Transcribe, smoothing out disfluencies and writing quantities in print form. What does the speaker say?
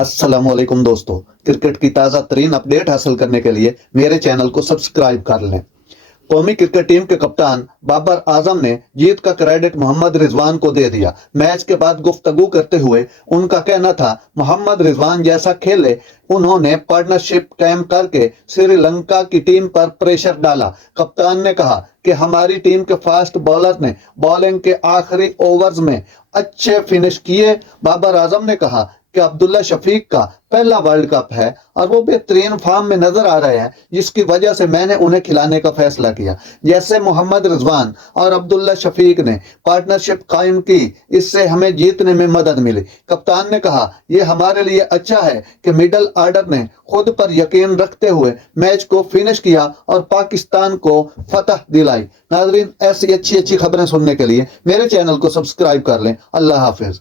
अस्सलाम वालेकुम दोस्तों, क्रिकेट की ताज़ा तरीन अपडेट हासिल करने के लिए मेरे चैनल को सब्सक्राइब कर लें। कौमी क्रिकेट टीम के कप्तान बाबर आजम ने जीत का क्रेडिट मोहम्मद रिजवान को दे दिया। मैच के बाद गुफ्तगू करते हुए उनका कहना था, मोहम्मद रिजवान जैसा खेले। उन्होंने पार्टनरशिप कायम करके श्रीलंका की टीम पर प्रेशर डाला। कप्तान ने कहा कि हमारी टीम के फास्ट बॉलर ने बॉलिंग के आखिरी ओवर्स में अच्छे फिनिश किए। बाबर आजम ने कहा कि अब्दुल्ला शफीक का पहला वर्ल्ड कप है और वो बेहतरीन फॉर्म में नजर आ रहे हैं, जिसकी वजह से मैंने उन्हें खिलाने का फैसला किया। जैसे मोहम्मद रिजवान और अब्दुल्ला शफीक ने पार्टनरशिप कायम की, इससे हमें जीतने में मदद मिली। कप्तान ने कहा, यह हमारे लिए अच्छा है कि मिडल ऑर्डर ने खुद पर यकीन रखते हुए मैच को फिनिश किया और पाकिस्तान को फतह दिलाई। नाजरीन, ऐसी अच्छी अच्छी खबरें सुनने के लिए मेरे चैनल को सब्सक्राइब कर लें। अल्लाह हाफिज।